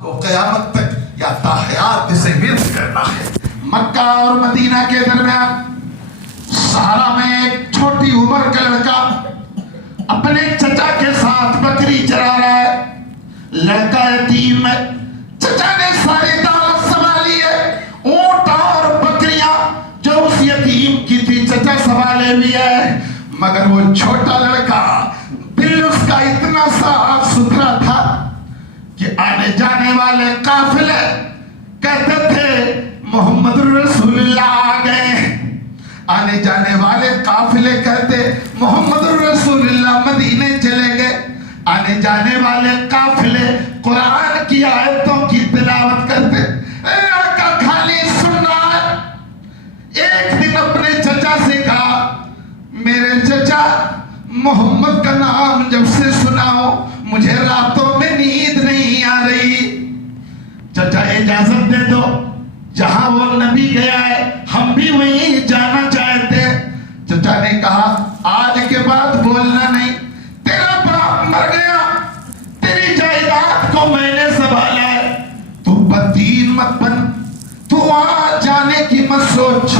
کو قیامت تک یا تاحیات اسے ورد کرنا ہے۔ مکہ اور مدینہ کے درمیان صحرا میں ایک چھوٹی عمر کا لڑکا اپنے چچا کے ساتھ بکری چرا رہا ہے۔ لڑکا یتیم ہے، چچا نے ساری دولت سنبھالی ہے، اونٹ اور بکریاں جو اس یتیم کی تھی چچا سنبھالے بھی ہے، مگر وہ چھوٹا لڑکا دل اس کا اتنا صاف ستھرا تھا کہ آنے جانے والے قافلے کہتے تھے محمد رسول اللہ آ گئے، آنے جانے والے قافلے کہتے محمد رسول اللہ مدینے چلے گئے، آنے جانے والے قافلے قرآن کی آیتوں کی تلاوت کرتے۔ لڑکا خالی سننا ہے۔ ایک دن اپنے چچا سے کہا، میرے چچا محمد کا نام جب سے سناؤ مجھے راتوں میں نیند نہیں آ رہی۔ چچا اجازت دے دو، جہاں وہ نبی گیا ہے ہم بھی وہیں جانا چاہتے۔ چچا نے کہا آج کے بعد بولنا نہیں، تیرا باپ مر گیا، تیری جائیداد کو میں نے سنبھالا ہے، تو بدین مت بن، تو وہاں جانے کی مت سوچ۔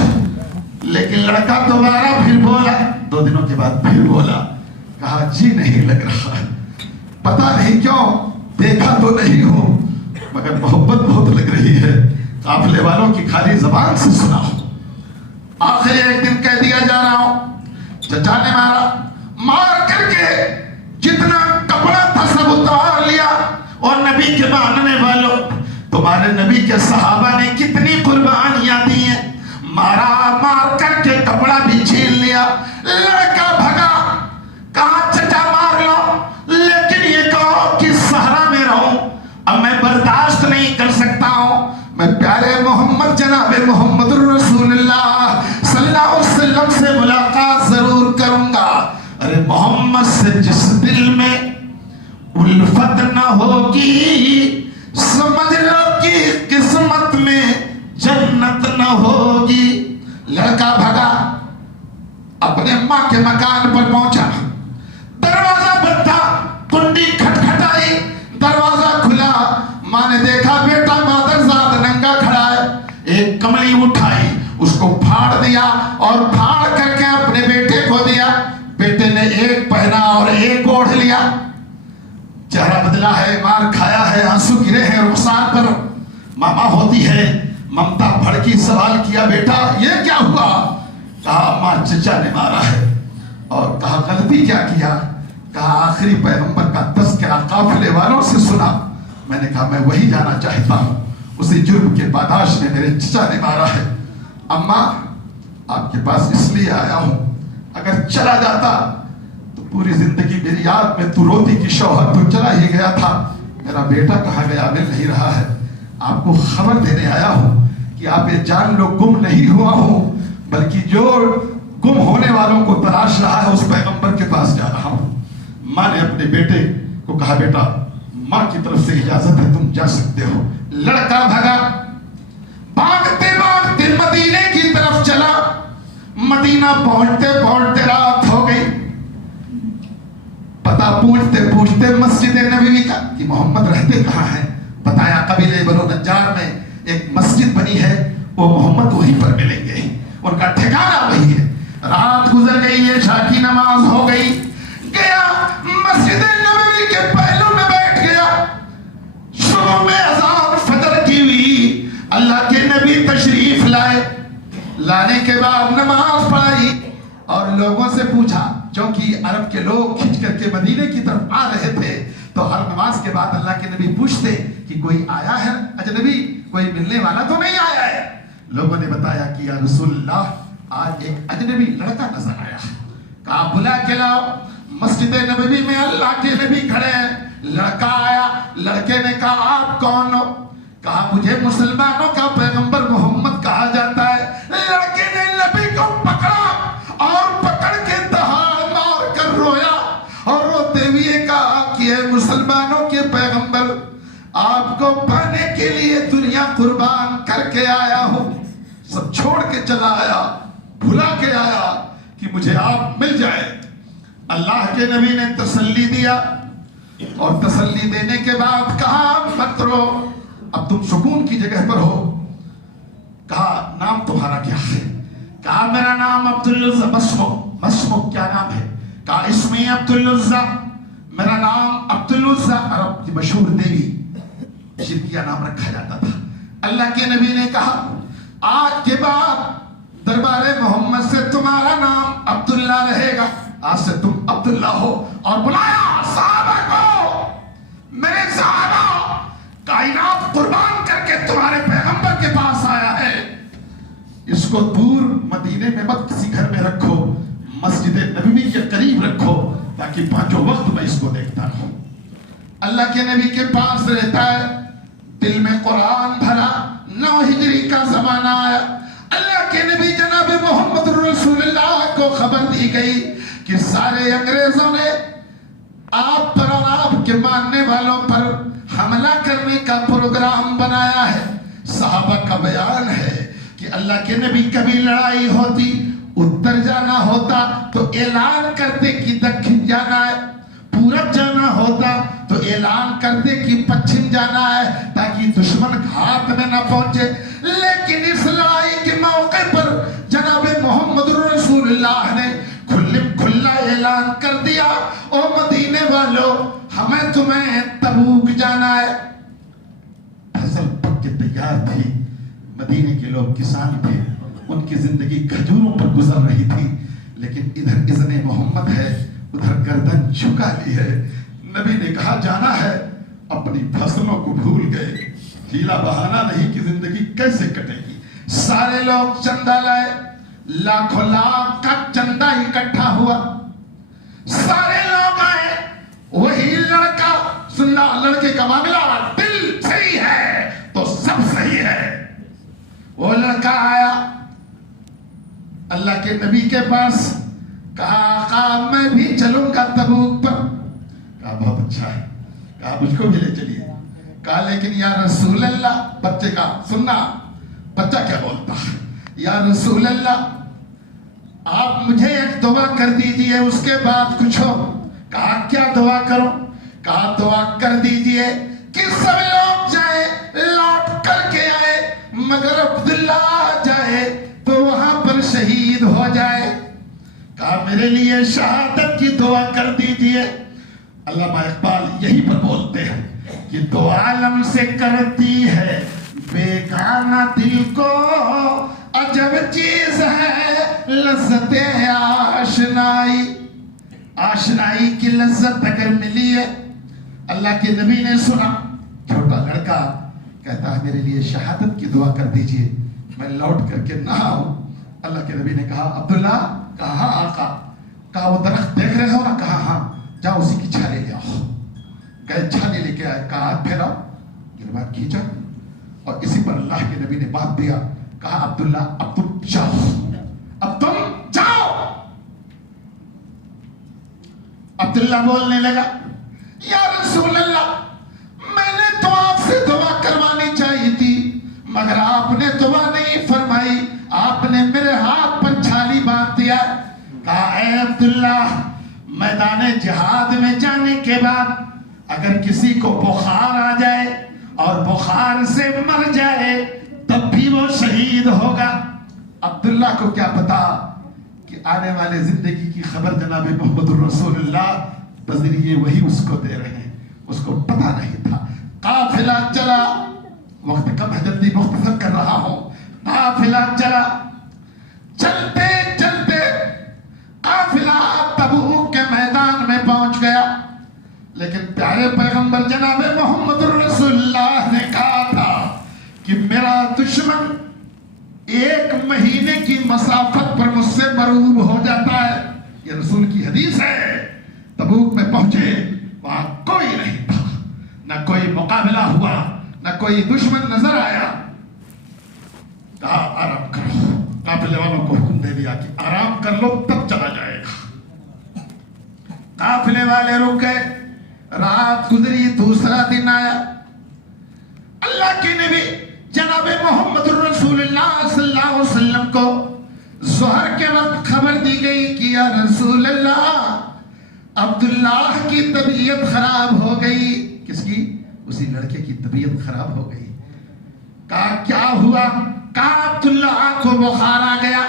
لیکن لڑکا دوبارہ پھر بولا، 2 دنوں کے بعد پھر بولا، کہا جی نہیں لگ رہا ہے، پتہ نہیں کیوں، دیکھا تو نہیں ہوں مگر محبت بہت لگ رہی ہے، قافلے والوں کی خالی زبان سے سنا ہو۔ آخر ایک دن کہہ دیا جا رہا ہوں، چچا نے مار کر کے جتنا کپڑا تھا سب اتار لیا، اور نبی کے ماننے والوں، تمہارے نبی کے صحابہ نے کتنی قربانیاں دی ہیں، مار کر کے کپڑا بھی چھین لیا۔ لڑکا بھگا، کہا چچا مار لو لیکن یہ کہو کہ صحرا میں رہوں، اب میں برداشت نہیں کر سکتا ہوں، میں پیارے محمد جناب محمد رسول اللہ صلی اللہ علیہ وسلم سے ملاقات ضرور کروں گا۔ ارے محمد سے جس دل میں الفت نہ ہوگی سمجھ لو کہ قسمت میں جنت نہ ہوگی۔ لڑکا بھگا، اپنے ماں کے مکان پر پہنچا، دروازہ بند تھا، کنڈی کھٹکھٹائی، دروازہ کھلا، ماں نے دیکھا بیٹا مادرزاد ننگا کھڑا ہے، ایک کملی اٹھائی، اس کو پھاڑ دیا اور پھاڑ کر کے اپنے بیٹے کو دیا۔ بیٹے نے ایک پہنا اور ایک اوڑھ لیا، چہرہ بدلا ہے، مار کھایا ہے، آنسو گرے ہیں رخسار پر، ماما ہوتی ہے، ممتا بھڑکی، سوال کیا بیٹا یہ کیا ہوا؟ کہا ماں چچا نے مارا ہے۔ اور کہا غلطی کیا کیا؟ کہا آخری پیغمبر کا تذکرہ قافلے والوں سے سنا، میں نے کہا میں وہی جانا چاہتا ہوں، اسی جرم کے پاداش میں میرے چچا نے مارا ہے۔ اماں آپ کے پاس اس لیے آیا ہوں، اگر چلا جاتا تو پوری زندگی میری یاد میں تو روتی کہ شوہر تو چلا ہی گیا تھا، میرا بیٹا کہاں گیا مل نہیں رہا ہے۔ آپ کو خبر دینے آیا ہوں کہ آپ یہ جان لو گم نہیں ہوا ہوں، بلکہ جو گم ہونے والوں کو تلاش رہا ہے اس پیغمبر کے پاس جا رہا ہوں۔ ماں نے اپنے بیٹے کو کہا بیٹا ماں کی طرف سے اجازت ہے تم جا سکتے ہو۔ لڑکا بھگا، بھاگتے بھاگتے مدینے کی طرف چلا، مدینہ پہنچتے پہنچتے رات ہو گئی، پتہ پوچھتے پوچھتے مسجد نبوی کا کہ محمد رہتے کہاں ہیں، بتایا قبیلہ بنو نجار میں ایک مسجد بنی ہے، وہ محمد وہیں پر ملیں گے، ان کا ٹھکانہ وہی ہے۔ رات گزر گئی، عشاء کی نماز ہو گئی، گیا مسجد نبوی کے پہلو میں بیٹھ گیا، شروع میں اذان فجر کی ہوئی، اللہ کے نبی تشریف لائے، لانے کے بعد نماز پڑھائی اور لوگوں سے پوچھا، چونکہ عرب کے لوگ کھنچ کر کے مدینے کی طرف آ رہے تھے تو ہر نماز کے بعد اللہ کے نبی پوچھتے کہ کوئی آیا ہے اجنبی، کوئی ملنے والا تو نہیں آیا ہے؟ لوگوں نے بتایا کہ یا رسول اللہ آج ایک اجنبی لڑکا نظر آیا ہے۔ کہا بلا کے لاؤ، مسجد نبوی میں اللہ کے نبی کھڑے ہیں۔ لڑکا آیا، لڑکے نے کہا آپ کون ہو؟ کہا مجھے مسلمانوں کا پیغمبر محمد کہا جاتا ہے۔ لڑکے نے نبی کو پکڑا اور پکڑ کے دہاڑ مار کر رویا اور روتے ہوئے کہا کہ اے مسلمانوں کے پیغمبر، آپ کو پانے کے لیے دنیا قربان کر کے آیا ہوں، سب چھوڑ کے چلا آیا، بھلا کے آیا کہ مجھے آپ مل جائے۔ اللہ کے نبی نے تسلی دیا اور تسلی دینے کے بعد کہا مت رو، اب تم سکون کی جگہ پر ہو. کہا نام تمہارا کیا ہے؟ کہا میرا نام عبدالعزہ. مسمک کیا نام ہے؟ کہا اسمی عبدالعزہ، میرا نام عبدالعزہ، عرب کی مشہور دیوی شرکیہ نام رکھا جاتا تھا. اللہ کے نبی نے کہا آج کے بعد دربار محمد سے تمہارا نام عبداللہ رہے گا، آج سے تم عبداللہ ہو. اور بلایا صحابہ کو، میرے صحابہ کائنات قربان کر کے تمہارے پیغمبر کے پاس آیا ہے، اس کو دور مدینے میں مت کسی گھر میں رکھو، مسجد نبوی کے قریب رکھو تاکہ پانچوں وقت میں اس کو دیکھتا رہوں. اللہ کے نبی کے پاس رہتا ہے، دل میں قرآن بھرا. 9 ہجری کا زمانہ آیا. اللہ کے نبی جناب محمد رسول اللہ کو خبر دی گئی کہ سارے انگریزوں نے آپ پر اور آپ کے ماننے والوں پر حملہ کرنے کا پروگرام بنایا ہے. صحابہ کا بیان ہے کہ اللہ کے نبی کبھی لڑائی ہوتی، اتر جانا ہوتا تو اعلان کرتے کہ دکھن جانا ہے، پورب جانا ہوتا تو اعلان کرتے کہ پچھم جانا ہے تاکہ دشمن ہاتھ میں نہ پہنچے. لیکن اس لڑائی کے موقع پر جناب محمد رسول اللہ نے کھلا اعلان کر دیا، او مدینے والوں ہمیں تمہیں تبوک جانا ہے. فصل پک کے تیار تھی، مدینے کے لوگ کسان تھے، ان کی زندگی کھجوروں پر گزر رہی تھی، لیکن ادھر اذن محمد ہے، ادھر گردن جھکا لی ہے. نبی نے کہا جانا ہے، اپنی فصلوں کو بھول گئے. ہیلا بہانہ نہیں کہ زندگی کیسے کٹے گی. سارے لوگ چندہ لائے، لاکھوں لاکھ کا چندہ اکٹھا ہوا. سارے لوگ آئے، وہی لڑکا سننا لڑکے کا معاملہ دل صحیح ہے تو سب صحیح ہے. وہ لڑکا آیا اللہ کے نبی کے پاس، کہا آقا میں بھی چلوں گا تبوک پر. کہا بہت اچھا ہے. کہا مجھ کو بھی لے چلیے. کہا لیکن یا رسول اللہ، بچے کا سننا بچہ کیا بولتا ہے، یا رسول اللہ آپ مجھے ایک دعا کر دیجئے اس کے بعد کچھ ہو. کہا کیا دعا کروں؟ کہا دعا کر دیجئے کہ سب لوگ جائیں، لوٹ کر کے آئے، مگر عبداللہ جائے تو وہاں پر شہید ہو جائے. کہا میرے لیے شہادت کی دعا کر دیجئے. علامہ اقبال یہی پر بولتے ہیں کہ دو عالم سے کرتی ہے بیگانہ دل کو، عجب چیز ہے لذت آشنائی. آشنائی کی لذت اگر ملی ہے. اللہ کے نبی نے سنا، چھوٹا لڑکا کہتا ہے میرے لیے شہادت کی دعا کر دیجئے، میں لوٹ کر کے نہ آؤں. اللہ کے نبی نے کہا عبداللہ. کہا ہاں آقا. کہا وہ درخت دیکھ رہے ہو نا؟ کہا ہاں. جاؤ اسی کی چھالے لے آؤ. گئے چھالے لے کے آئے. کہا ہاتھ پھیراؤ، گربان کھینچا، اور اسی پر اللہ کے نبی نے بات دیا. کہا عبداللہ اب تم جاؤ، اب تم جاؤ. عبداللہ بولنے لگا یا رسول اللہ میں نے تو آپ سے دعا کروانی چاہیے تھی مگر آپ نے دعا نہیں فرمائی، آپ نے میرے ہاتھ پر چھالی باندھ دیا. کہا اے عبداللہ میدان جہاد میں جانے کے بعد اگر کسی کو بخار آ جائے اور بخار سے مر جائے تب بھی وہ شہید ہوگا. عبداللہ کو کیا پتا کہ آنے والے زندگی کی خبر جناب محمد رسول اللہ بذریعے وہی اس کو دے رہے ہیں، اس کو پتا نہیں تھا. قافلہ چلا، وقت کم ہے جلدی مختصر کر رہا ہوں. قافلہ چلا، چلتے چلتے قافلہ تبوک کے میدان میں پہنچ گیا. لیکن پیارے پیغمبر جناب محمد رسول اللہ نے کہا تھا کہ میرا دشمن 1 مہینے کی مسافت پر مجھ سے مرعوب ہو جاتا ہے. یہ رسول کی حدیث ہے. تبوک میں پہنچے، وہاں کوئی نہیں تھا، نہ کوئی مقابلہ ہوا، نہ کوئی دشمن نظر آیا. کہا آرام کرو. قافلے والوں کو حکم دے دیا کہ آرام کر لو تب چلا جائے گا. قافلے والے رک گئے. رات گزری، دوسرا دن آیا. اللہ کے نبی جناب محمد رسول اللہ صلی اللہ علیہ وسلم کو ظہر کے وقت خبر دی گئی کہ یا رسول اللہ عبداللہ کی طبیعت خراب ہو گئی. کس کی؟ اسی لڑکے کی طبیعت خراب ہو گئی. کہا کیا ہوا؟ کہا عبداللہ کو بخار آ گیا،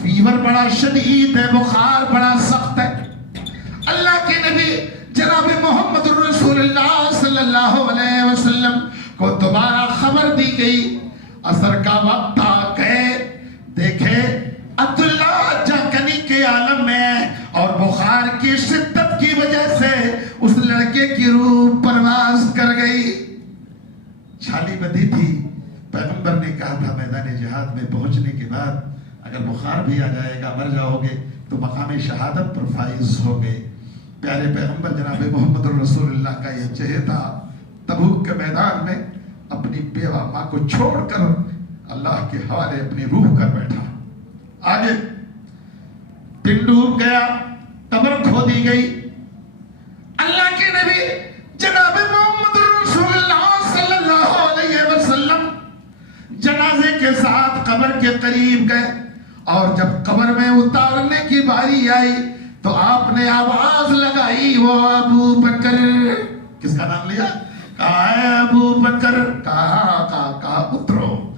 فیور بڑا شدید ہے، بخار بڑا سخت ہے۔ اللہ کے نبی جناب محمد رسول اللہ صلی اللہ علیہ وسلم کو دوبارہ خبر دی گئی، عصر کا وقت آ گئے، دیکھے عبداللہ جاکنی کے عالم میں ہے اور بخار کی شدت کی وجہ سے اس لڑکے کی روح پرواز کر گئی۔ چھالی بدی تھی، پیغمبر نے کہا تھا میدان جہاد میں پہنچنے کے بعد اگر بخار بھی آ جائے گا، مر جاؤ گے تو مقام شہادت پر فائز ہوگے۔ پیارے پیغمبر جناب محمد رسول اللہ کا یہ چہیتا تبوک کے میدان میں اپنی بیوہ ماں کو چھوڑ کر اللہ کے حوالے اپنی روح کر بیٹھا۔ آگے دن ڈوب گیا، قبر کھو دی گئی۔ اللہ کے نبی جناب محمد رسول اللہ صلی اللہ علیہ وسلم جنازے کے ساتھ قبر کے قریب گئے اور جب قبر میں اتارنے کی باری آئی تو آپ نے آواز لگائی، وہ ابو بکر۔ کس کا نام لیا؟ کہا اے ابو بکر، کہا اترو۔